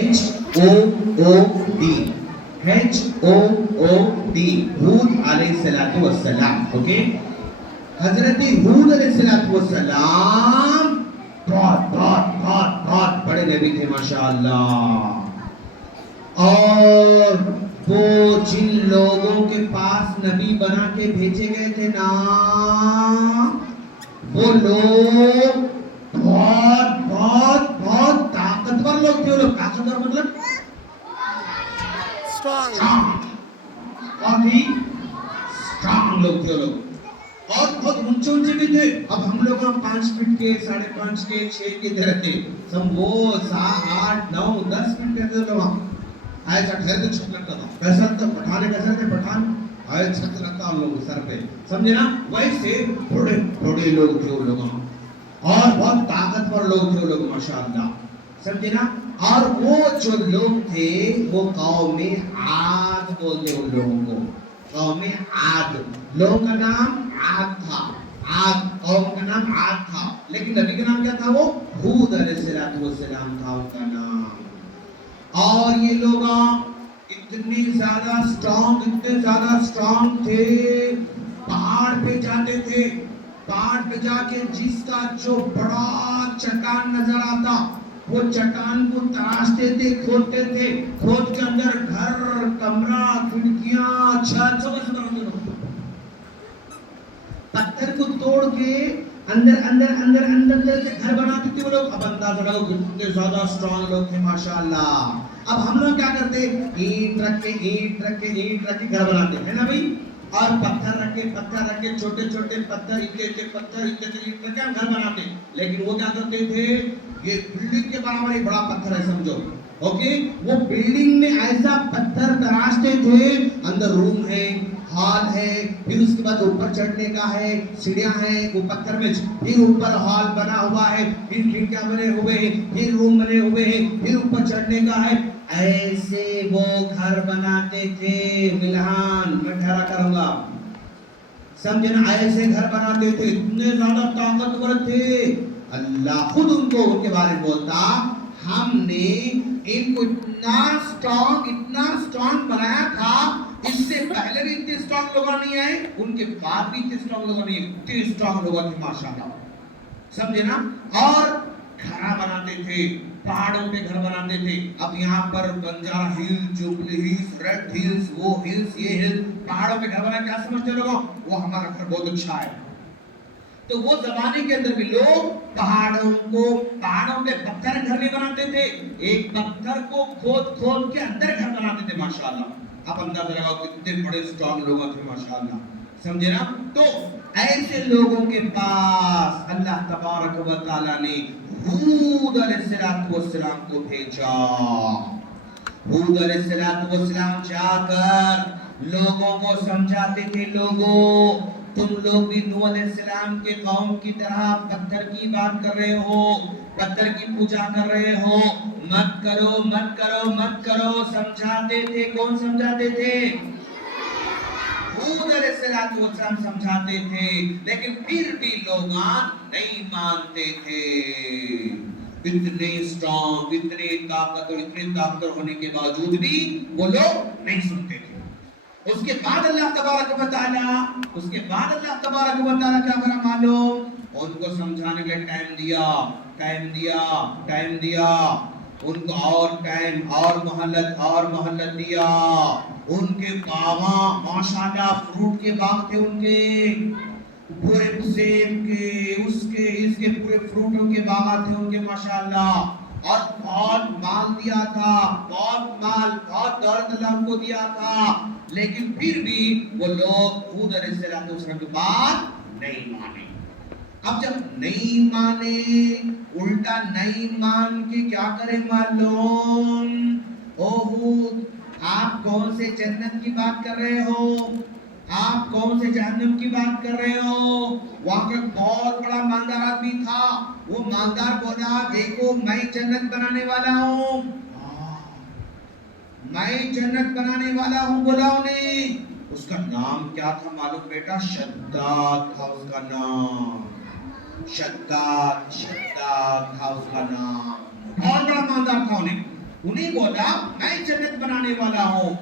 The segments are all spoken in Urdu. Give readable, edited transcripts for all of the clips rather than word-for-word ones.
H-O-O-D. H-O-O-D. Hud alayhi wassalam. Okay? حضرت ہود علیہ السلام بہت بڑے نبی تھے ماشاءاللہ. اور وہ جن لوگوں کے پاس نبی بنا کے بھیجے گئے تھے نا، وہ لوگ بہت طاقتور لوگ تھے. وہ لوگ طاقتور مطلب بہت ہی اسٹرانگ لوگ تھے وہ لوگ، اور بہت اونچے بھی تھے. اب ہم لوگ 5 فٹ کے، 5.5 کے، 6 کے رہتے، سب وہ 7 8 9 10 فٹ کے تھے لوگ. ایسا ٹھہرتے چھت لگتا تھا. کیسا تھا پٹھان؟ کیسا تھے پٹھان؟ آئے چھت لگتا ان لوگوں سر پہ، سمجھے نا؟ ویسے تھوڑے لوگ تھے وہ لوگ، اور بہت طاقتور لوگ تھے وہ لوگ ماشاءاللہ، سمجھے نا؟ اور وہ جو لوگ تھے وہ قوم عاد بولتے ان لوگوں کو. قوم عاد، لوگوں کا نام عاد تھا. عاد قوم کا نام عاد تھا، لیکن نبی کا نام کیا تھا؟ وہ ہود علیہ السلام تھا ان کا نام. اور یہ لوگ اتنے زیادہ اسٹرانگ تھے، پہاڑ پہ جاتے تھے. پہاڑ پہ جا کے جس کا جو بڑا چٹان نظر آتا، وہ چٹان کو تراشتے تھے، کھودتے تھے. کھود کے اندر گھر، کمرہ، کھڑکیاں، چھت سب پتھر کو توڑ کے اندر سے گھر بناتے تھے وہ لوگ. اب اندازہ لگاؤ کتنے زیادہ اسٹرانگ لوگ تھے ماشاءاللہ. اب ہم لوگ کیا کرتے؟ اینٹ رکھ کے گھر بناتے ہیں نا بھائی، اور پتھر رکھ کے چھوٹے پتھر، ایک پتھر اینٹ رکھ کے گھر بناتے. لیکن وہ کیا کرتے تھے؟ یہ بلڈنگ کے برابر ایک بڑا پتھر ہے سمجھو، اوکے، وہ بلڈنگ میں ایسا پتھر تراشتے تھے. اندر روم ہے، ہال ہے، پھر اس کے بعد اوپر چڑھنے کا ہے، سیڑھیاں ہیں وہ پتھر میں، پھر اوپر ہال بنا ہوا ہے، پھر کھڑکیاں بنے ہوئے ہیں، پھر روم بنے ہوئے ہیں، پھر اوپر چڑھنے کا ہے. ایسے وہ گھر بناتے تھے. ملحان میں ٹھہرا کروں گا، سمجھے نا؟ ایسے گھر بناتے تھے، اتنے زیادہ طاقتور تھے. اللہ خود ان کے بارے میں بولتا، ہم نے ان کو اتنا اسٹرانگ بنایا تھا. اس سے پہلے بھی اتنے اسٹرانگ لوگ نہیں آئے، ان کے بعد بھی اتنے اسٹرانگ لوگ نہیں آئے. اتنے اسٹرانگ لوگ تھے ماشاءاللہ، سمجھے نا؟ اور گھر بناتے تھے، پہاڑوں پہ گھر بناتے تھے. اب یہاں پر بنجارا ہلز، جوبلی ہلز، ریڈ ہلز، وہ ہلز، یہ ہلز، پہاڑوں پہ گھر بنا. کیا سمجھتے لوگوں؟ وہ ہمارا گھر بہت اچھا ہے. تو وہ زمانے کے اندر بھی لوگ پہاڑوں پہ پتھر گھر نہیں بناتے تھے، ایک پتھر کو کھود کے اندر گھر بناتے تھے ماشاءاللہ. اب اندازہ لگاؤ کتنے بڑے اسٹرانگ لوگ تھے ماشاءاللہ، سمجھے نا؟ تو ایسے لوگوں کے پاس اللہ تبارک و تعالیٰ نے ہود علیہ السلام کو بھیجا. ہود علیہ السلام جا کر لوگوں کو سمجھاتے تھے، لوگوں تم لوگ بھی نوح علیہ السلام کے قوم کی طرح پتھر کی بات کر رہے ہو، پتھر کی پوجا کر رہے ہو، مت کرو. سمجھاتے تھے. کون سمجھاتے تھے؟ ہود علیہ السلام سمجھاتے تھے. لیکن پھر بھی لوگ نہیں مانتے تھے. اتنے اسٹرانگ، اتنے طاقتور ہونے کے باوجود بھی وہ لوگ نہیں سنتے تھے. اس کے بعد اللہ تبارک و تعالیٰ کیا کرا معلوم؟ ان کو سمجھانے کے ٹائم دیا ان کو، اور ٹائم اور مہلت دیا. ان کے باغاں ماشاءاللہ فروٹ کے باغ تھے، ان کے پورے سیب کے، اس کے پورے فروٹوں کے باغات تھے ان کے ماشاءاللہ. اور بہت مال دیا تھا، بہت دولت اللہ ان کو دیا تھا. لیکن پھر بھی وہ لوگ ہود علیہ السلام کی بات نہیں مانے. اب جب نہیں مانے، الٹا نہیں مان کے کیا کرے معلوم؟ او ہود، آپ کون سے جنت کی بات کر رہے ہو؟ آپ کون سے جہنم کی بات کر رہے ہو؟ وہاں کا بہت بڑا مالدار آدمی تھا. وہ مالدار بولا دیکھو میں جنت بنانے والا ہوں، بولا انہیں. اس کا نام کیا تھا معلوم بیٹا؟ شداد تھا اس کا نام. شداد تھا اس کا نام. بہت بڑا مالدار تھا انہیں. انہیں بولا میں جنت بنانے والا ہوں.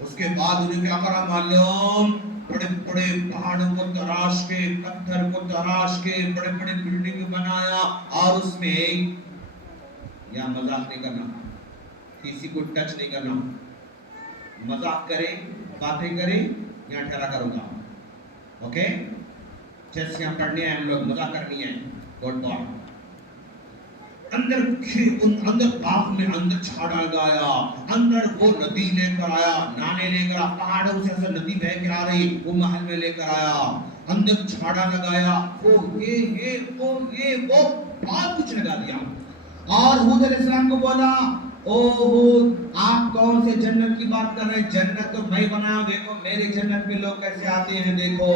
اس کے بعد انہیں کیا کرا معلوم؟ بڑے بڑے پہاڑوں کو تراش کے، پتھر کو تراش کے بڑے بڑے بلڈنگ بنایا، اور اس میں یا مذاق نہیں کرنا، کسی کو ٹچ نہیں کرنا، مذاق کریں باتیں کریں یہاں ٹھہرا کر ہوگا. اوکے جیسے ہم پڑھنے ہیں، ہم لوگ مذاق کرنی ہے. Good bye. اندر باغ میں اندر چھاڑا لگایا، اندر وہ ندی لے کر آیا، نانے لے کر آیا، پہاڑوں سے ایسا ندی بہ کے آ رہی، وہ محل میں لے کر آیا، اندر چھاڑا لگایا، وہ بہت کچھ لگا دیا. اور حود علیہ السلام کو بولا او حود آپ کون سے جنت کی بات کر رہے ہیں؟ جنت تو میں بنایا، دیکھو میرے جنت میں لوگ کیسے آتے ہیں، دیکھو.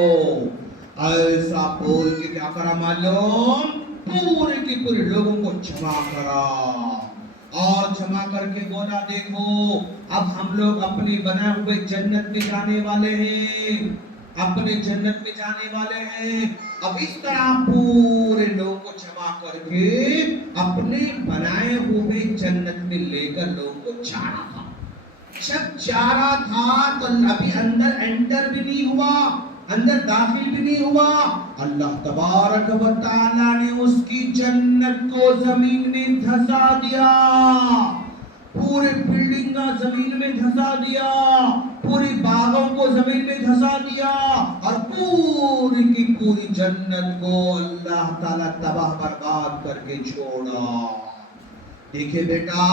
ایسا بول کے کیا کرا معلوم؟ پورے کے پورے لوگوں کو جمع کرا، اور جمع کر کے بولا دیکھو اب ہم لوگ اپنے بنائے ہوئے جنت میں جانے والے ہیں، اپنے جنت میں جانے والے ہیں. اب اس طرح پورے لوگوں کو جمع کر کے اپنے بنائے ہوئے جنت میں لے کر لوگوں کو چارا تھا. جب چارا تھا تو ابھی اندر انٹر بھی نہیں ہوا، اندر داخل بھی نہیں ہوا. اللہ تبارک و تعالی نے اس کی جنت کو زمین میں دھسا دیا، پورے بلڈنگ کا زمین میں دھسا دیا، پوری باغوں کو زمین میں دھسا دیا، اور پوری کی پوری جنت کو اللہ تعالیٰ تباہ برباد کر کے چھوڑا. دیکھیں بیٹا،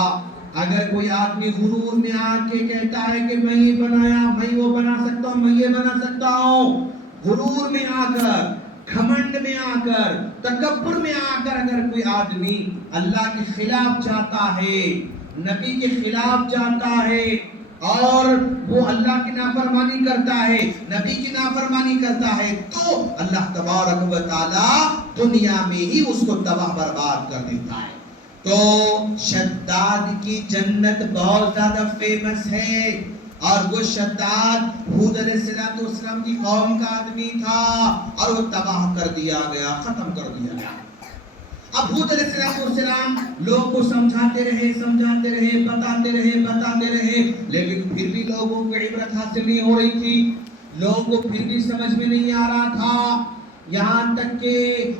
اگر کوئی آدمی غرور میں آ کے کہتا ہے کہ میں یہ بنایا، میں وہ بنا سکتا ہوں، میں یہ بنا سکتا ہوں، غرور میں آ کر، گھمنڈ میں آ کر، تکبر میں آ کر اگر کوئی آدمی اللہ کے خلاف جاتا ہے، نبی کے خلاف جاتا ہے، اور وہ اللہ کی نافرمانی کرتا ہے، نبی کی نافرمانی کرتا ہے، تو اللہ تبارک و تعالی دنیا میں ہی اس کو تباہ برباد کر دیتا ہے. تو شداد کی جنت بہت زیادہ فیمس ہے، اور وہ شداد حود علیہ السلام کی قوم کا آدمی تھا، اور وہ تباہ کر دیا گیا، ختم کر دیا گیا. اب حود علیہ السلام لوگوں کو سمجھاتے رہے، بتاتے رہے، لیکن پھر بھی لوگوں کو عبرت حاصل نہیں ہو رہی تھی، لوگوں کو پھر بھی سمجھ میں نہیں آ رہا تھا. یہاں تک کہ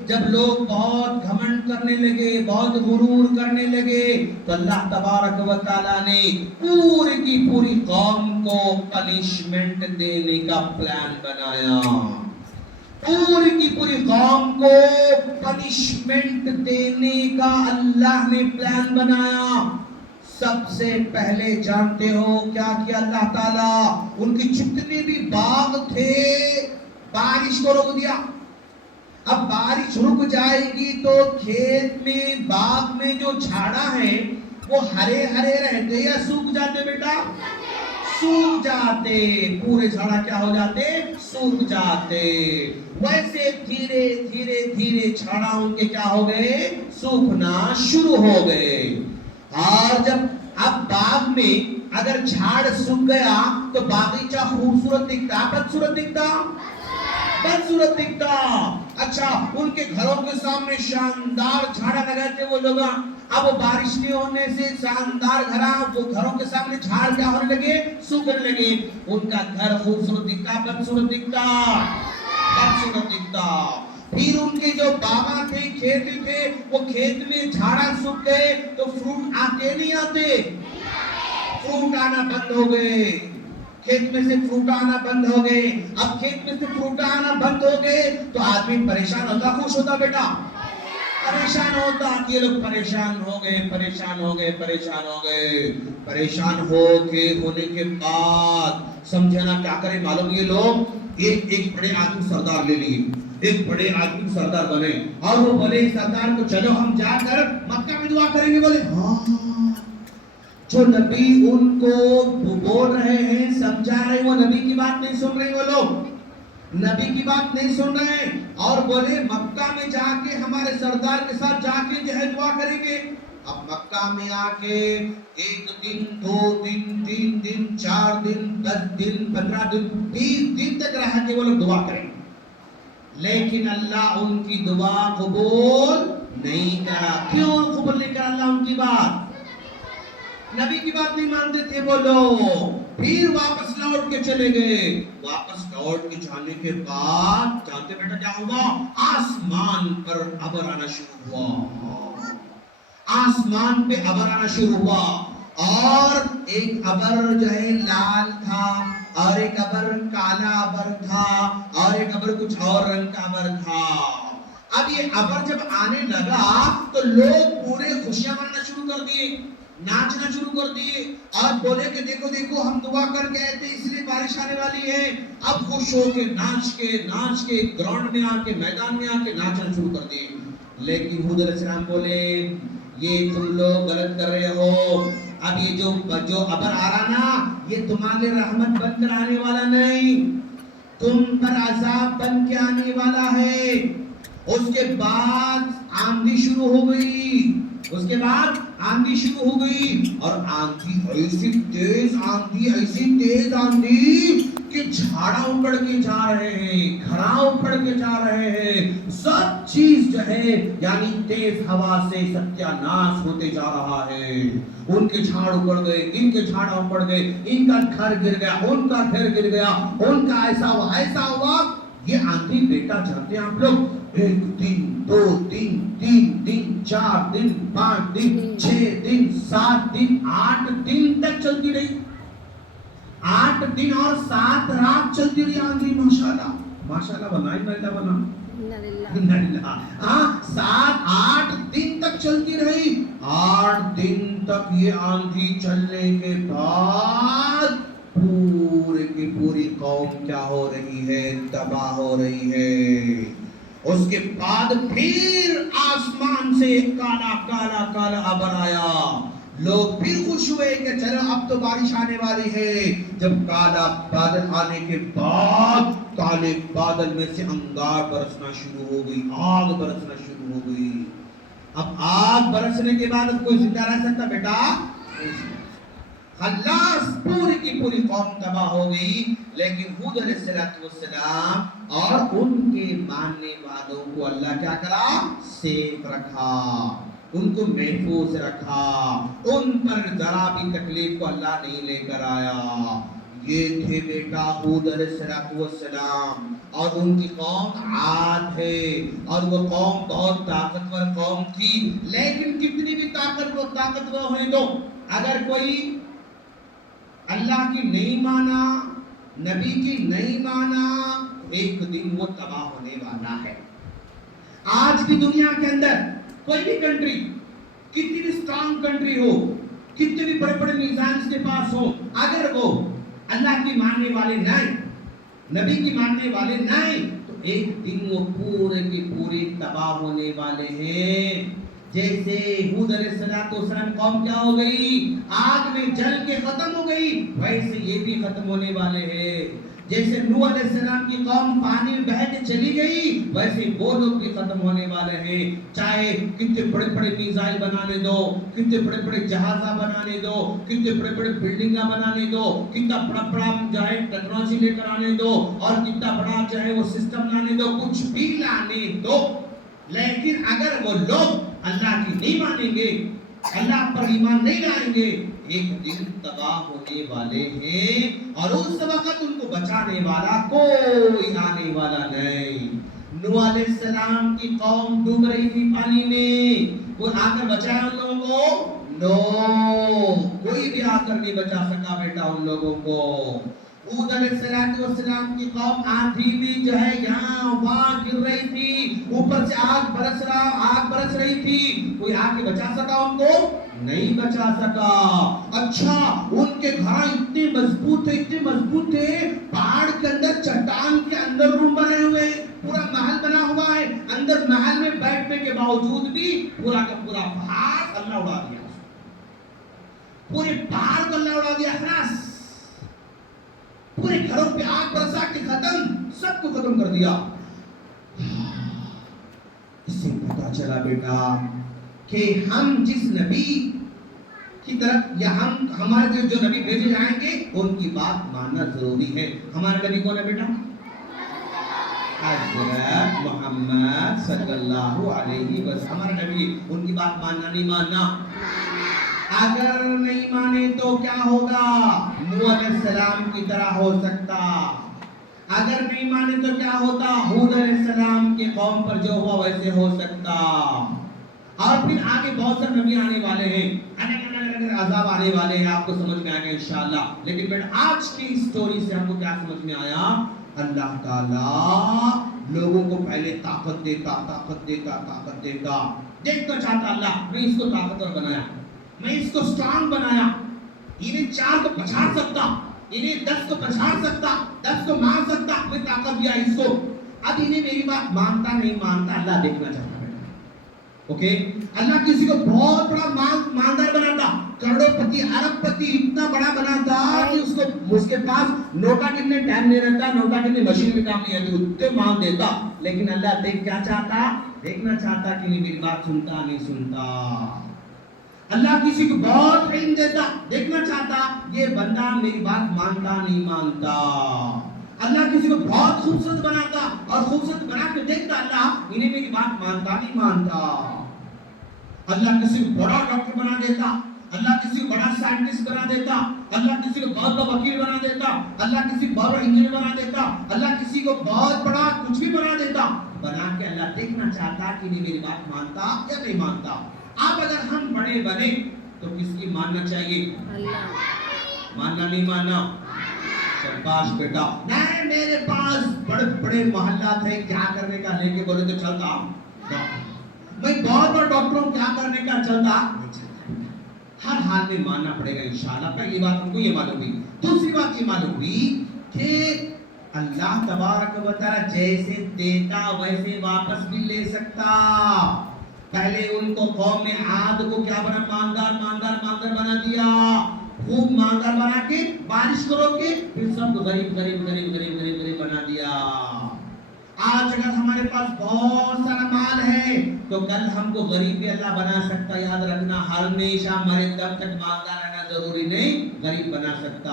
جب لوگ بہت گھمنڈ کرنے لگے، بہت غرور کرنے لگے، تو اللہ تبارک و تعالیٰ نے پوری کی پوری قوم کو پنشمنٹ دینے کا پلان بنایا. پوری کی پوری قوم کو پنشمنٹ دینے کا اللہ نے پلان بنایا. سب سے پہلے جانتے ہو کیا کیا اللہ تعالیٰ؟ ان کی جتنے بھی باغ تھے بارش کو روک دیا. اب بارش رک جائے گی تو کھیت میں، باغ میں جو جھاڑا ہے وہ ہرے ہرے رہتے یا سوکھ جاتے بیٹا؟ سوکھ جاتے. پورے جھاڑا کیا ہو جاتے؟ سوکھ جاتے. ویسے دھیرے دھیرے دھیرے جھاڑا ان کے کیا ہو گئے؟ سوکھنا شروع ہو گئے. اور جب اب باغ میں اگر جھاڑ سوکھ گیا تو باغیچہ خوبصورت دکھتا، بدصورت دکھتا؟ بدصورت دکھتا. اچھا، ان کے گھروں کے سامنے شاندار جھاڑا لگائے تھے وہ لوگ، اب بارش نہیں ہونے سے شاندار گھروں کے سامنے جھاڑ کیا ہونے لگے؟ سوکھنے لگے. ان کا گھر خوبصورت دکھتا، بدصورت دکھتا؟ بدصورت دکھتا. پھر ان کے جو باغ تھے، کھیت تھے، وہ کھیت میں جھاڑا سوکھ گئے تو فروٹ آتے نہیں آتے؟ فروٹ آنا بند ہو گئے. کھیت میں سے فروٹ آنا بند ہو گئے. اب کھیت میں سے فروٹ آنا بند ہو گئے تو آدمی پریشان ہوتا، خوش ہوتا بیٹا؟ پریشان ہوتا. یہ لوگ پریشان ہو گئے. پریشان ہونے کے بعد سمجھے نا کیا کرے معلوم؟ یہ لوگ ایک بڑے آدمی سردار لے لیے، ایک بڑے آدمی سردار بنے، اور وہ بولے سردار کو چلو ہم جا کر مکہ میں دعا کریں گے. بولے ہاں. جو نبی ان کو بول رہے ہیں، سمجھا رہے ہیں، وہ نبی کی بات نہیں سن رہے. وہ لوگ نبی کی بات نہیں سن رہے، اور بولے مکہ میں جا کے ہمارے سردار کے ساتھ جا کے جو ہے دعا کریں گے. اب مکہ میں آ کے 1 دن 2 دن 3 دن 4 دن 10 دن 15 دن 20 دن تک رہ کے وہ لوگ دعا کریں، لیکن اللہ ان کی دعا قبول نہیں کرا. کیوں قبول نہیں کرا اللہ ان کی بات؟ نبی کی بات نہیں مانتے تھے وہ لوگ. پھر واپس لوٹ کے چلے گئے. واپس لوٹ کے جانے کے بعد جانتے بیٹا کیا ہوا؟ آسمان پر ابر آنا شروع ہوا. آسمان پہ ابر آنا شروع ہوا اور ایک ابر جو ہے لال تھا اور ایک ابر کالا ابر تھا اور ایک ابر کچھ اور رنگ کا ابر تھا. اب یہ ابر جب آنے لگا تو لوگ پورے خوشیاں منانا شروع کر دیے, ناچنا شروع کر دیے اور بولے کہ دیکھو دیکھو ہم دعا کر کے آئے تھے اس لیے بارش آنے والی ہے. اب خوش ہو کے ناچ کے گراؤنڈ میں آ کے میدان میں آ کے ناچنا شروع کر دیے. لیکن ہود علیہ السلام بولے یہ تم لوگ غلط کر رہے ہو. اب یہ جو ابر آ رہا نا یہ تمہارے رحمت بن کر آنے والا نہیں, تم پر عذاب بن کے آنے والا ہے. اس کے بعد آندھی شروع ہو گئی, اس کے بعد آندھی شروع ہو گئی اور آندھی ایسی تیز آندھی کہ جھاڑا اپڑ کے جا رہے ہیں, گھرا اپڑ کے جا رہے ہیں, سب چیز جو ہے یعنی تیز ہوا سے ستیاناش ہوتے جا رہا ہے. ان کے جھاڑ اپڑ گئے, ان کے جھاڑ اپڑ گئے, ان کا گھر گر گیا, ان کا گھر گر گیا, ان کا ایسا ہوا. یہ آندھی بیٹا جانتے ہیں آپ لوگ 1 دن 2 دن 3 دن 4 دن 5 دن 6 دن 7 دن 8 دن تک چلتی رہی. 8 دن اور 7 رات چلتی رہی آندھی. ماشاءاللہ بنا 7-8 دن تک چلتی رہی. 8 دن تک یہ آندھی چلنے کے بعد پورے کی پوری قوم کیا ہو رہی ہے؟ تباہ ہو رہی ہے. اس کے بعد پھر آسمان سے کالا ابر آیا. لوگ پھر خوش ہوئے کہ چلو اب تو بارش آنے والی ہے. جب کالا بادل آنے کے بعد کالے بادل میں سے انگار برسنا شروع ہو گئی, آگ برسنا شروع ہو گئی. اب آگ برسنے کے بعد کوئی زندہ رہ سکتا بیٹا؟ خلاص پوری کی پوری قوم تباہ ہو گئی. لیکن ہود علیہ السلام اور ان کے ماننے والوں کو اللہ کیا کرا؟ سیف رکھا, ان کو محفوظ رکھا, ان پر ذرا بھی تکلیف کو اللہ نہیں لے کر آیا. یہ تھے بیٹا ہود علیہ السلام اور ان کی قوم عاد ہے. اور وہ قوم بہت طاقتور قوم تھی. لیکن کتنی بھی طاقتور ہونے دو, اگر کوئی اللہ کی نہیں مانا, نبی کی نہیں مانا, ایک دن وہ تباہ ہونے والا ہے. آج کی دنیا کے اندر کوئی بھی کنٹری, کتنی بھی اسٹرانگ کنٹری ہو, کتنے بھی بڑے بڑے نظام اس کے پاس ہو, اگر وہ اللہ کی ماننے والے نہیں, نبی کی ماننے والے نہیں, تو ایک دن وہ پورے کی پوری تباہ ہونے والے ہیں. جیسے ہود علیہ السلام قوم کیا ہو گئی؟ آگ میں جل کے ختم ہو گئی. ویسے یہ بھی ختم ہونے والے ہیں. جیسے نوح علیہ السلام کی قوم پانی میں بہہ کے چلی گئی, ویسے وہ لوگ بھی ختم ہونے والے ہیں. چاہے کتنے بڑے بڑے میزائل بنانے دو, کتنے بڑے بڑے جہازہ بنانے دو, کتنے بڑے بڑے بلڈنگاں بنانے دو, کتنا بڑا بڑا چاہے ٹیکنالوجی لے کر آنے دو, اور کتنا بڑا چاہے وہ سسٹم لانے دو, کچھ بھی لانے دو, لیکن اگر وہ لوگ اللہ کی نہیں مانیں گے, اللہ پر ایمان نہیں لائیں گے, ایک دن تباہ ہونے والے ہیں. اور اس وقت ان کو بچانے والا کوئی آنے والا نہیں. نوح علیہ السلام کی قوم ڈوب رہی تھی پانی میں, وہ آ کر بچایا ان لوگوں کو؟ نو, کوئی بھی آ کر نہیں بچا سکا بیٹا ان لوگوں کو. ہود علیہ السلام کی قوم آندھی میں جو ہے یہاں وہاں گر رہی تھی, اوپر سے آگ برس رہی تھی, کوئی آ کے بچا سکا ان کو؟ نہیں بچا سکا. اچھا, ان کے گھر اتنے مضبوط تھے, پہاڑ کے اندر چٹان کے اندر روم بنے ہوئے, پورا محل بنا ہوا ہے, اندر محل میں بیٹھنے کے باوجود بھی پورا کا پورا پہاڑ اللہ اڑا دیا, پورے پہاڑ کو اللہ اڑا دیا. خلاص پورے گھروں پہ آگ برسا کے ختم, سب کو ختم کر دیا. اس سے پتا چلا بیٹا کہ ہم جس نبی کی طرف یا ہمارے جو نبی بھیجے جائیں گے ان کی بات ماننا ضروری ہے. ہمارے نبی کون ہے بیٹا؟ حضرت محمد صلی اللہ علیہ وسلم. ہمارے نبی, ان کی بات ماننا نہیں ماننا. اگر نہیں مانے تو کیا ہوگا؟ نوح علیہ السلام کی طرح ہو سکتا. اگر نہیں مانے تو کیا ہوتا؟ ہود علیہ السلام کے قوم پر جو ہوا ویسے ہو سکتا. اور پھر آگے بہت سے نبی آنے والے ہیں، عذاب آنے والے ہیں، آپ کو سمجھ میں آئے گا انشاءاللہ. لیکن بیٹا آج کی سٹوری سے ہم کو کیا سمجھ میں آیا؟ اللہ تعالیٰ لوگوں کو پہلے طاقت دیتا. دیکھنا چاہتا اللہ، میں اس کو طاقتور بنایا، میں اس کو اسٹرانگ بنایا، انہیں 4 کو پچھاڑ سکتا، انہیں 10 کو پچھاڑ سکتا، 10 کو مار سکتا، میں طاقت دیا اس کو. اب انہیں میری بات مانتا نہیں مانتا اللہ دیکھنا چاہتا. اوکے، اللہ کسی کو بہت بڑا مالدار بناتا، کروڑوں پتی، ارب پتی، اتنا بڑا بناتا کہ اس کے پاس نوٹا گننے ٹائم نہیں رہتا، نوٹا گننے مشین میں کام نہیں آتی، اتنے مال دیتا. لیکن اللہ کیا چاہتا؟ دیکھنا چاہتا کہ میری بات سنتا نہیں سنتا. اللہ کسی کو بہت علم دیتا، دیکھنا چاہتا یہ بندہ میری بات مانتا نہیں مانتا. اللہ کسی کو بہت خوبصورت بناتا اور خوبصورت بنا کے دیکھتا اللہ انہیں میری بات مانتا نہیں مانتا. اللہ کسی کو بڑا ڈاکٹر بنا دیتا، اللہ کسی کو بڑا سائنٹسٹ بنا دیتا، اللہ کسی کو بہت بڑا وکیل بنا دیتا، اللہ کسی کو بہت بڑا انجینئر بنا دیتا، اللہ کسی کو بہت بڑا کچھ بھی بنا دیتا. بنا کے اللہ دیکھنا چاہتا کہ انہیں میری بات مانتا یا نہیں مانتا. اب اگر ہم بڑے بنے تو کس کی ماننا چاہیے؟ اللہ. ماننا نہیں ماننا؟ شاباش بیٹا. نہیں میرے پاس بڑے بڑے محلات ہیں، کیا کرنے کا لے کے بولے تو چلتا. میں بہت بڑا ڈاکٹر ہوں، کیا کرنے کا چلتا. ہر حال میں ماننا پڑے گا انشاءاللہ. پہلی بات ہم کو یہ معلوم ہوئی. دوسری بات یہ معلوم ہوئی کہ اللہ تبارک و تعالی جیسے دیتا ویسے واپس بھی لے سکتا. پہلے ان کو قوم عاد کو کیا بنا؟ مالدار بنا دیا، خوب مالدار بنا کے بارش کرو کے پھر سب کو غریب بنا دیا. آج اگر ہمارے پاس بہت سارا مال ہے تو کل ہم کو غریب بھی اللہ بنا سکتا. یاد رکھنا ہمیشہ ہمارے دم تک مالدار رہنا ضروری نہیں، غریب بنا سکتا.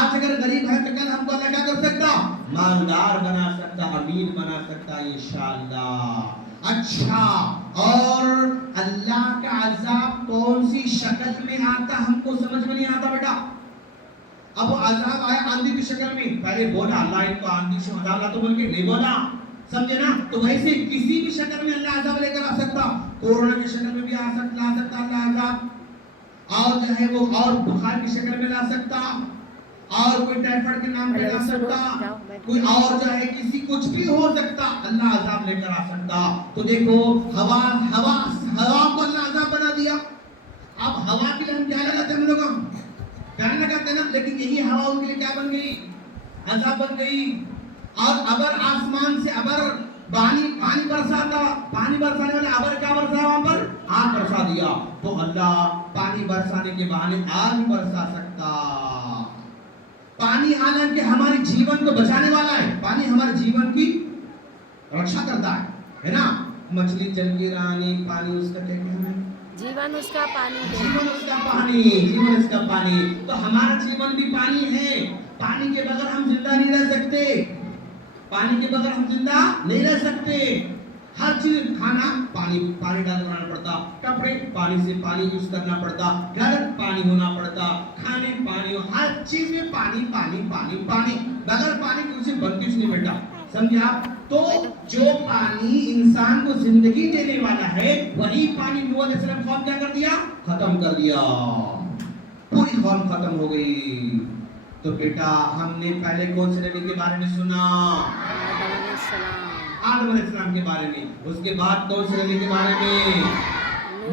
آج اگر غریب ہے تو کل ہم کو اللہ کیا کر سکتا؟ مالدار بنا سکتا، امیر بنا سکتا انشاءاللہ. اچھا، اور اللہ کا عذاب کون سی شکل میں آتا ہم کو سمجھ میں نہیں آتا بیٹا. اب وہ عذاب آیا آندھی کی شکل میں، پہلے بولا اللہ ان کو آندھی سے عذاب لا تو بول کے نہیں بولا، سمجھے نا. تو ویسے کسی بھی شکل میں اللہ عذاب لے کر آ سکتا. کورونا کی شکل میں بھی لا سکتا اللہ عذاب، اور جو ہے وہ اور بخار کی شکل میں لا سکتا، اور کوئی ٹائفائڈ کے نام پہ لا سکتا، کوئی اور جو ہے کسی کچھ بھی ہو سکتا، اللہ عذاب لے کر آ سکتا. تو دیکھو ہوا کو اللہ عذاب بنا دیا. اب ہوا کے لیے ہم کیا لگاتے ہیں؟ ہم لوگ فین لگاتے ہیں نا، لیکن یہی ہوا ان کے لیے کیا بن گئی؟ عذاب بن گئی. اور ابر آسمان سے ابر پانی برساتا، پانی برسانے والے ابر کیا برسایا؟ وہاں پر آگ برسا دیا. تو اللہ پانی برسانے کے بہانے آگ برسا سکتا. پانی حالانکہ ہمارے جیون کو بچانے والا ہے، پانی ہمارے جیون کی رکشا کرتا ہے نا. مچھلی چل کے رانی، پانی اس کا کیا کہنا ہے؟ جیون اس کا پانی ہے. جیون اس کا پانی، جیون اس کا پانی. تو ہمارا جیون بھی پانی ہے. پانی کے بغیر ہم زندہ نہیں رہ سکتے، پانی کے بغیر ہم زندہ نہیں رہ سکتے. ہر چیز، کھانا پانی ڈال بنانا پڑتا، کپڑے پانی سے پانی یوز کرنا پڑتا، گھر پانی ہونا پڑتا، کھانے پانی، ہر چیز میں پانی. بغیر پانی کی اسے بنتی نہیں بیٹا، سمجھا. تو جو پانی انسان کو زندگی دینے والا ہے وہی پانی نوح علیہ السلام قوم کیا کر دیا؟ ختم کر دیا. پوری قوم ختم ہو گئی. تو بیٹا ہم نے پہلے کون سے نبی کے بارے میں سنا؟ آدم علیہ السلام کے بارے میں. اس کے بعد کون سے نبی کے بارے میں؟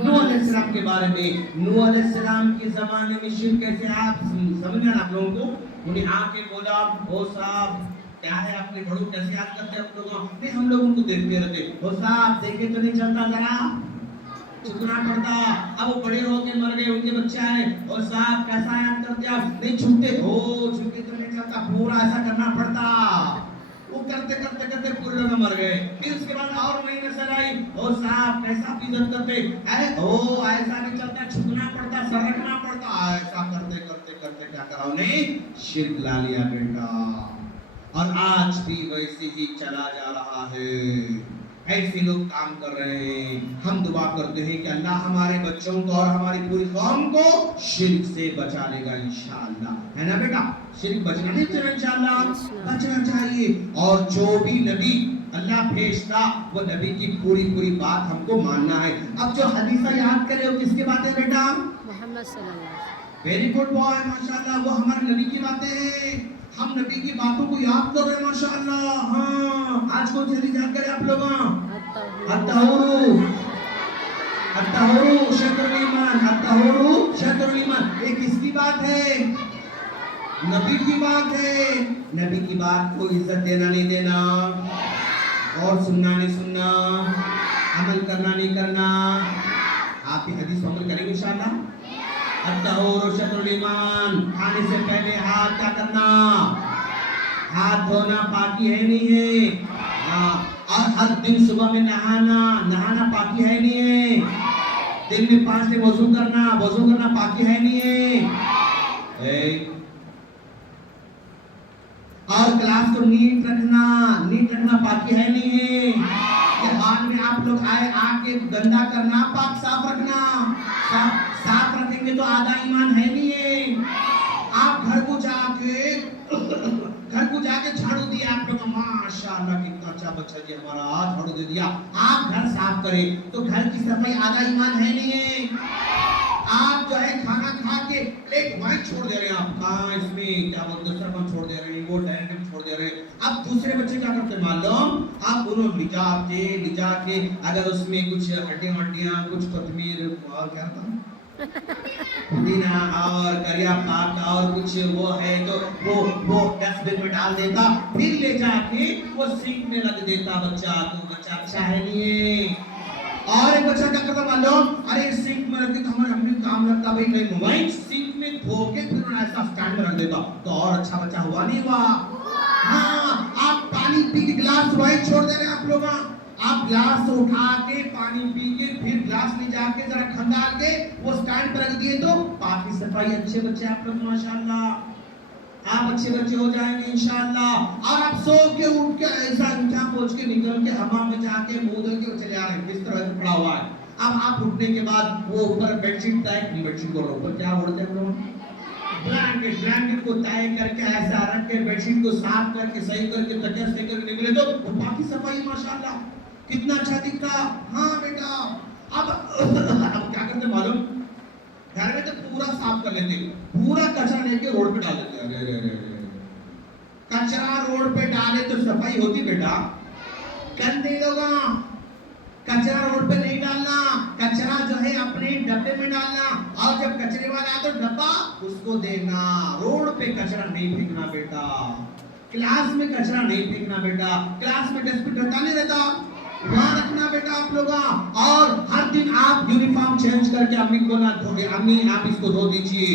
نوح علیہ السلام کے بارے میں. نوح علیہ السلام کے زمانے میں شرک کیسے آپ سمجھنا آپ لوگوں کو. انہیں آ کے بولا او صاحب کیا ہے اپنے بڑوں کیسے یاد کرتے ہیں نہیں، ہم لوگ ان کو دیکھتے رہتے. او صاحب دیکھے تو نہیں چلتا، ذرا چھکنا پڑتا. اب وہ بڑے ہو کے مر گئے، ان کے بچے آئے، او صاحب کیسا یاد کرتے آپ؟ نہیں چھوٹے چھوٹے تو نہیں چلتا، پورا ایسا کرنا پڑتا. وہ کرتے پورے لوگ مر گئے. پھر اس کے بعد اور نئی نسل آئی، او صاحب کیسا عزت کرتے، ایسا نہیں چلتا، چھکنا پڑتا، سر رکھنا پڑتا. ایسا کرتے کیا کرا انہیں؟ شرک لا لیا بیٹا. اور آج بھی ویسے ہی چلا جا رہا ہے. ایسے لوگ کام کر رہے ہیں. ہم دعا کرتے ہیں کہ اللہ ہمارے بچوں کو اور ہماری پوری قوم کو شرک سے بچا لے گا انشاءاللہ. ہے نا بیٹا؟ شرک بچنا نہیں چاہیے انشاءاللہ، بچنا چاہیے. اور جو بھی نبی اللہ بھیجتا وہ نبی کی پوری بات ہم کو ماننا ہے. اب جو حدیثہ یاد کرے وہ کس کی باتیں بیٹا؟ محمد صلی اللہ علیہ وسلم. ویری گڈ بوائے ماشاءاللہ. وہ ہمارے نبی کی باتیں ہیں. ہم نبی کی باتوں کو یاد کر رہے ہیں ماشاءاللہ. ہاں آج کون سی حدیث یاد کرے آپ لوگ؟ الطہور شطر الایمان. الطہور شطر الایمان. یہ کس کی بات ہے؟ نبی کی بات ہے. نبی کی بات کو عزت دینا نہیں دینا، اور سننا نہیں سننا، عمل کرنا نہیں کرنا. آپ کی حدیث عمل کریں گے انشاءاللہ. الطہور شطر الایمان. کھانے سے پہلے ہاتھ کیا کرنا؟ ہاتھ دھونا پاکی ہے نہیں ہے. اور ہر دن صبح میں نہانا پاکی ہے نہیں ہے. دن میں 5 دن وضو کرنا پاکی ہے نہیں ہے. اور کلاس کو نیٹ رکھنا پاکی ہے نہیں ہے. کہ بعد میں آپ لوگ آ کے گندا کرنا، پاک صاف رکھنا. صاف رکھیں گے تو آدھا ایمان ہے نہیں ہے. آپ گھر کو جا کے جھاڑو دیا آپ لوگ، ماشاءاللہ کتنا اچھا بچہ جی ہمارا، آج جھاڑو دے دیا. آپ گھر صاف کریں تو گھر کی صفائی آدھا ایمان ہے نہیں ہے. آپ جو ہے کھانا کھا کے پلیٹ وہیں چھوڑ دے رہے ہیں. آپ کہاں اس میں کیا بولتے دسترخوان چھوڑ دے رہے ہیں، وہ ڈائننگ ٹیبل چھوڑ دے رہے ہیں. اب دوسرے بچے کیا کرتے ہیں معلوم؟ آپ انہوں لجا کے اگر اس میں کچھ ہڈیاں کچھ کوتمیر اور کیا تھا پودینہ اور کریا پاک اور کچھ وہ ہے تو وہ ڈسٹ بن میں ڈال دیتا، پھر لے جا کے وہ سینک میں رکھ دیتا. بچہ تو بچہ اچھا ہے نہیں ہے. اور ایک بچہ کیا کرتا معلوم؟ ارے سینک میں رکھ دیتا، ہمارے امی کام لگتا بھائی نہیں موبائل سینک میں دھو کے پھر ایسا سٹینڈ میں رکھ دیتا تو اور اچھا بچہ ہوا نہیں ہوا. ہاں آپ پانی پی کے گلاس وہیں چھوڑ دے رہے ہیں آپ لوگ. آپ گلاس اٹھا کے پانی پی کے پھر گلاس لے جا کے ذرا کھنگال کے وہ سٹینڈ پر رکھ دیے تو پاکی صفائی. اچھے بچے آپ لوگ ماشاءاللہ. آپ اچھے بچے ہو جائیں گے انشاءاللہ. اور آپ سو کے اٹھ کے ایسا انٹھا پوچھ کے نکل کے حمام میں جا کے منہ دھو کے چلے آ رہے ہیں بستر پہ پڑا ہوا ہے. اب آپ اٹھنے کے بعد وہ اوپر بیڈ شیٹ کو اوپر کیا اوڑھتے ہیں لوگ؟ بلینکٹ کو طے کر کے ایسا رکھ کے بیڈ شیٹ کو صاف کر کے صحیح کر کے تکیہ سے کر کے نکلے تو وہ پاکی صفائی ماشاءاللہ کتنا اچھا دکھتا. ہاں بیٹا اب کیا کرتے معلوم؟ گھر میں تو پورا صاف کر لیتے، پورا کچرا لے کے روڈ پہ ڈال دیتے. کچرا روڈ پہ ڈالے تو صفائی ہوتی بیٹا؟ گندے لوگا کچرا روڈ پہ نہیں ڈالنا. کچرا جو ہے اپنے ڈبے میں ڈالنا، اور جب کچرے والا آئے تو ڈبا اس کو دینا. روڈ پہ کچرا نہیں پھینکنا بیٹا. کلاس میں کچرا نہیں پھینکنا بیٹا. کلاس میں ڈسٹ بن رہتا نہیں رہتا وہاں رکھنا بیٹا آپ لوگا. اور ہر دن آپ یونیفارم چینج کر کے امی کو نہ دھو کے امی آپ اس کو دھو دیجیے.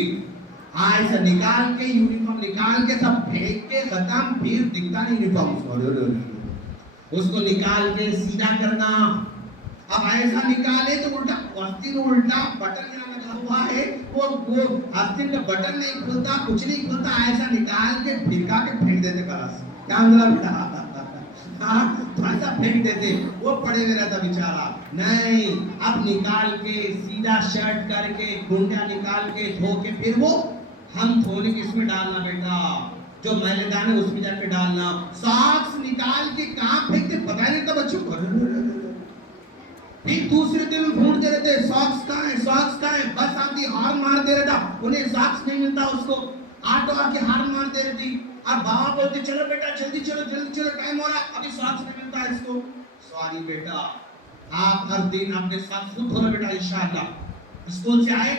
ایسا نکال کے یونیفارم نکال کے سب پھینک کے ختم، پھر دکھتا نہیں یونیفارم. اس کو نکال کے سیدھا کرنا. اب ایسا نکالے تو الٹا آستین الٹا بٹن لگا ہوا ہے، وہ آستین کا بٹن نہیں کھلتا، کچھ نہیں کھلتا. ایسا نکال کے پھینکا کے پھینک دیتے کلاس. کیا اندر بیٹا ایسا پھینک دیتے، وہ پڑے ہوئے رہتا بیچارہ. نہیں، اب نکال کے سیدھا شرٹ کر کے گھنٹا نکال کے دھو کے پھر وہ ہم دھونے کے اس میں ڈالنا بیٹا. جو میلے دان ہے اس میں جا کے ڈالنا. ساکس نکال کے کہاں پھینکتے پتہ نہیں لگتا بچوں کو. پھر دوسرے دن ڈھونڈتے رہتے ساکس کہاں ہے. بس آتی ہارن مارتے رہتا، انہیں ساکس نہیں ملتا. اس کو آٹو آ کے ہارن مارتے رہتی. اور بابا بولتے چلو بیٹا جلدی چلو ٹائم ہو رہا، ابھی ساکس نہیں ملتا ہے اس کو. سوری بیٹا، آپ ہر دن اپنے ساکس خود دھونا بیٹا انشاءاللہ. اسکول سے آئے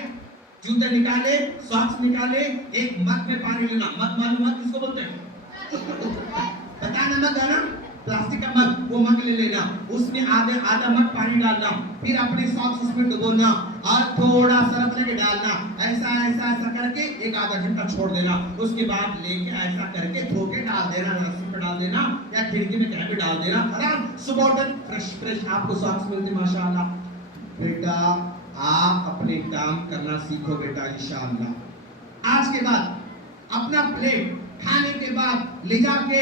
جوتے نکالے ساکس نکالے، ایک مگ میں پانی لینا. مگ معلوم کس کو بولتے ہیں؟ پتا نا مگ ہے نا، پلاسٹک کا مگ، وہ مگ لے لینا. اس میں آدھا مگ پانی ڈالنا، پھر اپنے ساکس اس میں ڈبونا اور تھوڑا سرف لے کے ڈالنا. ایسا کر کے ایک آدھا گھنٹہ چھوڑ دینا. اس کے بعد لے کے ایسا کر کے دھو کے ڈال دینا، رسی پہ ڈال دینا یا کھڑکی میں کہیں بھی ڈال دینا. آرام صبح اٹھ فریش آپ کو ساکس ملتے ماشاءاللہ. بیٹا آپ اپنے کام کرنا سیکھو بیٹا انشاءاللہ. آج کے بعد اپنا پلیٹ کھانے کے بعد لے جا کے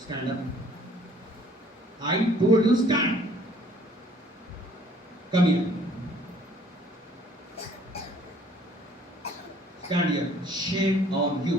stand up, I told you stand, come here, stand here, shame on you।